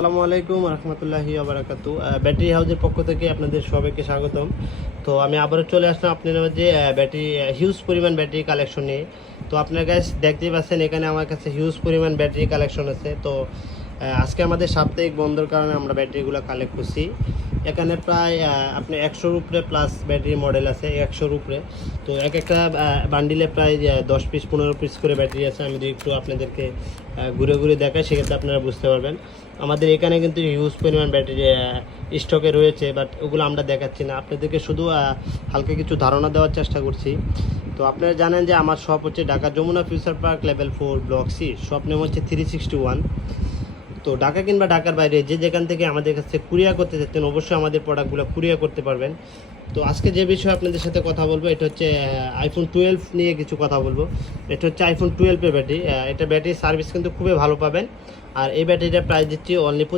আসসালামু আলাইকুম রহমতুল্লাহি ওবারাকাতু। ব্যাটারি হাউসের পক্ষ থেকে আপনাদের সবাইকে স্বাগতম। তো আমি আবারও চলে আসলাম আপনাদের মাঝে ব্যাটারি হিউজ পরিমাণ ব্যাটারি কালেকশন নিয়ে। তো আপনার কাছে দেখতেই পাচ্ছেন এখানে আমার কাছে হিউজ পরিমাণ ব্যাটারি কালেকশন আছে। তো আজকে আমাদের সাপ্তাহিক বন্ধের কারণে আমরা ব্যাটারিগুলো কালেক্ট করছি। এখানে প্রায় আপনি 100-র উপরে প্লাস ব্যাটারি মডেল আছে, 100-র উপরে। তো এক একটা বান্ডিলে প্রায় 10 পিস 15 পিস করে ব্যাটারি আছে। আমি যদি একটু আপনাদেরকে ঘুরে ঘুরে দেখাই সেক্ষেত্রে আপনারা বুঝতে পারবেন। আমাদের এখানে কিন্তু হিউজ পরিমাণ ব্যাটারি স্টকে রয়েছে, বাট ওগুলো আমরা দেখাচ্ছি না, আপনাদেরকে শুধু হালকা কিছু ধারণা দেওয়ার চেষ্টা করছি। তো আপনারা জানেন যে আমার শপ হচ্ছে Dhaka Jamuna Future Park level 4 block C, shop name হচ্ছে 361। তো ঢাকা কিংবা ঢাকার বাইরে যে যেখান থেকে আমাদের কাছে কুরিয়ার করতে চাচ্ছেন অবশ্যই আমাদের প্রোডাক্টগুলো কুরিয়ার করতে পারবেন। তো আজকে যে বিষয়ে আপনাদের সাথে কথা বলবো এটা হচ্ছে আইফোন 12 নিয়ে কিছু কথা বলবো। এটা হচ্ছে আইফোন 12 এর ব্যাটারি। এটা ব্যাটারি সার্ভিস কিন্তু খুবই ভালো পাবেন। আর এই ব্যাটারিটা প্রাইস দিচ্ছি অনলি